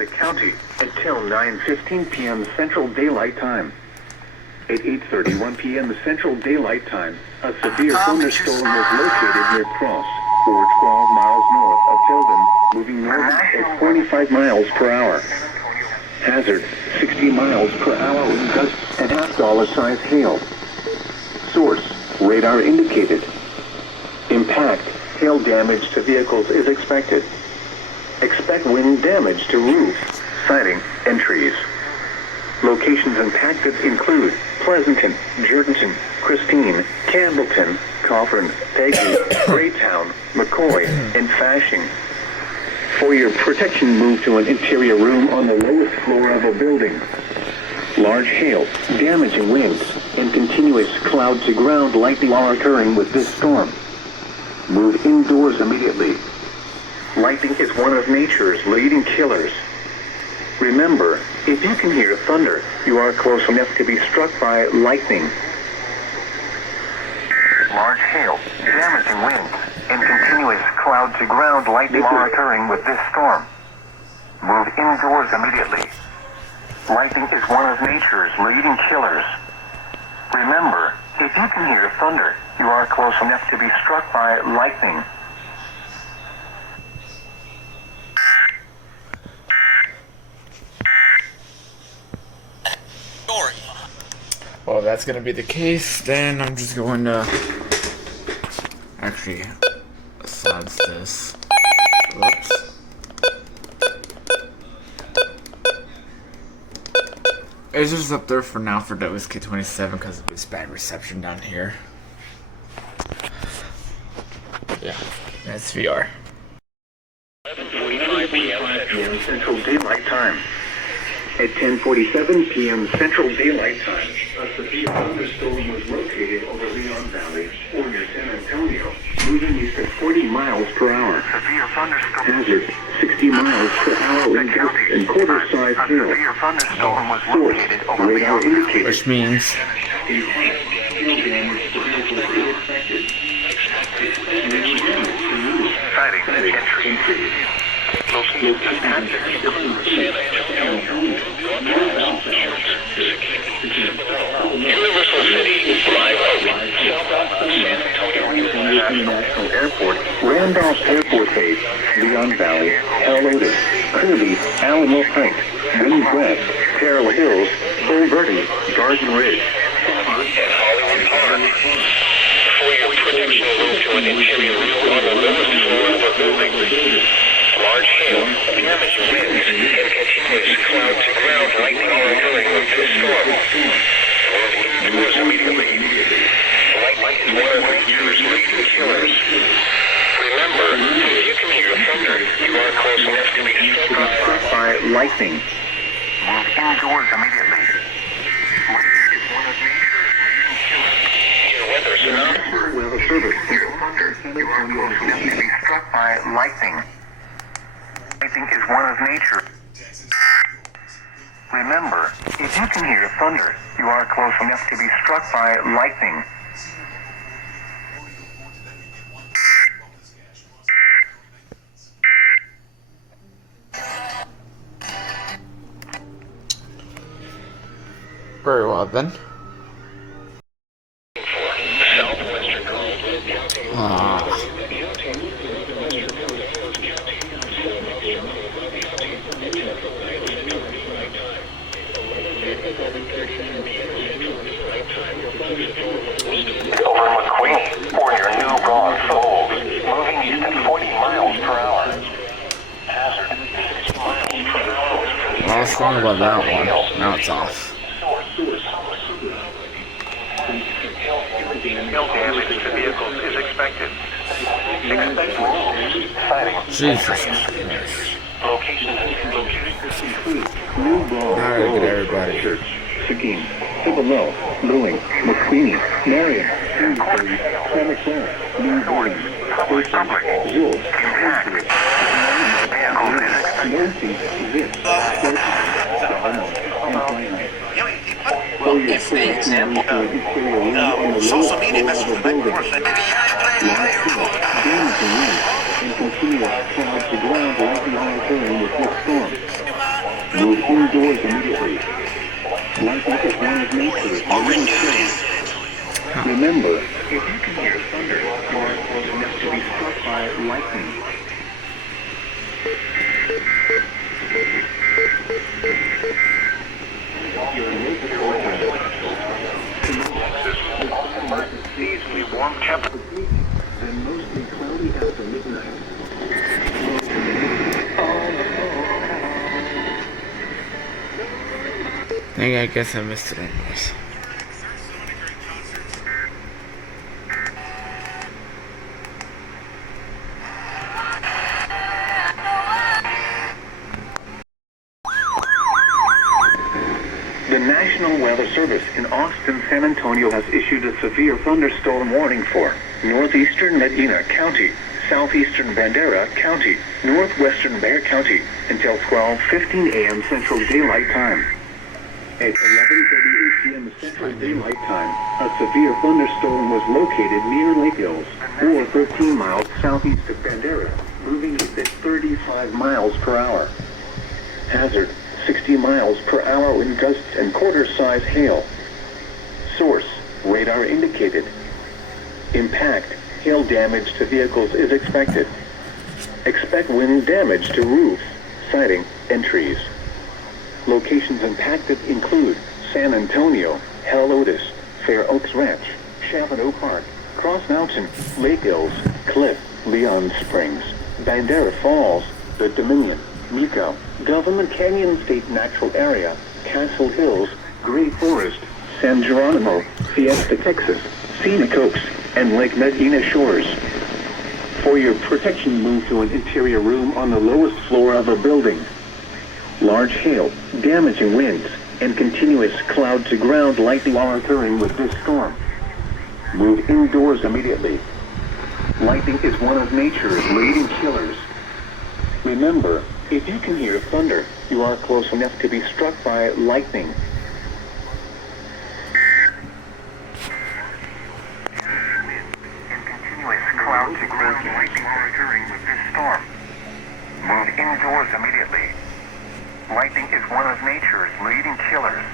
the county until 9:15 p.m. Central Daylight Time. At 8:31 p.m. Central Daylight Time, a severe thunderstorm was located near Cross, or 12 miles north of Tilden, moving north at 45 miles per hour. Hazard, 60 miles per hour wind gusts and half-dollar-sized hail. Source, radar indicated. Impact, hail damage to vehicles is expected. Expect wind damage to roofs, siding, and trees. Locations impacted include Pleasanton, Jerdenton, Christine, Campbellton, Coffin, Peggy, Greytown, McCoy, and Fashing. For your protection, move to an interior room on the lowest floor of a building. Large hail, damaging winds, and continuous cloud-to-ground lightning are occurring with this storm. Move indoors immediately. Lightning is one of nature's leading killers. Remember, if you can hear thunder, you are close enough to be struck by lightning. Large hail, damaging winds, and continuous cloud-to-ground lightning are occurring with this storm. Move indoors immediately. Lightning is one of nature's leading killers. Remember, if you can hear thunder, you are close enough to be struck by lightning. Well, if that's gonna be the case, then I'm just going to actually besides this. Whoops. It's just up there for now for WSK27 because of this bad reception down here. Yeah, that's VR. 11:45 p.m. Central Daylight Time. At 10:47 p.m. Central Daylight Time, a severe thunderstorm was located over Leon Valley, or near San Antonio, moving east at 40 miles per hour. Severe thunderstorm. Hazard, 60 miles per hour wind gusts and quarter-sized hail. Severe thunderstorm was located over Leon Valley. Which means sighting entry. Located impacted San Antonio. Universal City, Live Oak, San Antonio International Airport, Randolph Airport Base, Leon Valley, Helotes, Kirby, Alamo Heights, Wind West, Terrell Hills, Bull Verde, Garden Ridge, and Hollywood Park. For your protection, move to an interior room on the lowest floor of a building. Large hail, damaging winds, and continuous cloud-to-ground lightning are occurring with this storm. Move indoors immediately. Lightning is one of nature's leading killers. Remember, if you can hear thunder, you are close enough to be struck by lightning. Move indoors immediately. Lightning is one of nature's leading killers. Your weather synopsis. Weather service. Thunder, you are close enough to be struck by lightning. Lightning is one of nature. Remember, if you can hear thunder, you are close enough to be struck by lightning. very well then. I was wrong about that one. Now it's off. Hail damage to vehicles is expected. Jesus Christ. Alright, good everybody. Church, Seguin, Cibolo, Lewing, McQueenie, Marion, Sandusbury, Santa Clara, New Orleans, First Public, Zool, Impact, Nancy, Zip, It's the example of social media message from that course. and continuous clouds to ground likely occurring with this storm. Move indoors immediately. Lightning is one of nature's leading killers. Remember, if you can hear thunder, you are close enough to be struck by lightning. Easily warm temperature. And mostly cloudy after midnight. Dang, I guess I missed it anyways. The National Weather Service in Austin, San Antonio has issued a severe thunderstorm warning for northeastern Medina County, southeastern Bandera County, northwestern Bexar County until 12:15 a.m. Central Daylight Time. At 11:38 p.m. Central Daylight Time, a severe thunderstorm was located near Lake Hills, or 13 miles southeast of Bandera, moving at 35 miles per hour. Hazard: 60 miles per hour wind gusts and quarter-size hail. Source: radar indicated. Impact: hail damage to vehicles is expected. Expect wind damage to roofs, siding, and trees. Locations impacted include San Antonio, Helotes, Fair Oaks Ranch, Chavano Park, Cross Mountain, Lake Hills, Cliff, Leon Springs, Bandera Falls, The Dominion, Mico, Government Canyon State Natural Area, Castle Hills, Great Forest, San Geronimo, Fiesta, Texas, Scenic Oaks, and Lake Medina Shores. For your protection, move to an interior room on the lowest floor of a building. Large hail, damaging winds, and continuous cloud-to-ground lightning are occurring with this storm. Move indoors immediately. Lightning is one of nature's leading killers. Remember, if you can hear thunder, you are close enough to be struck by lightning. And continuous cloud-to-ground lightning are occurring with this storm. Move indoors immediately. Lightning is one of nature's leading killers.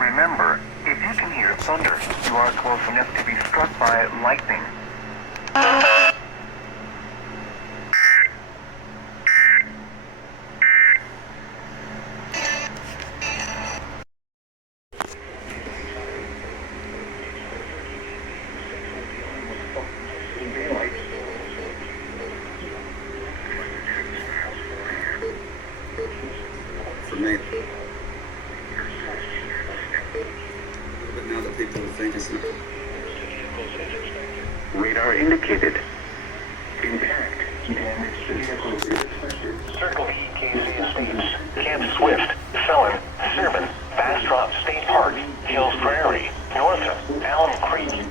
Remember, if you can hear thunder, you are close enough to be struck by lightning. For me. But now that people think it's not. Radar indicated. Impact. Damage to vehicles is expected. Circle EKC Estates, Camp Swift, Felon, Sherman, Bastrop State Park, Hills Prairie, Northrop, Allen Creek,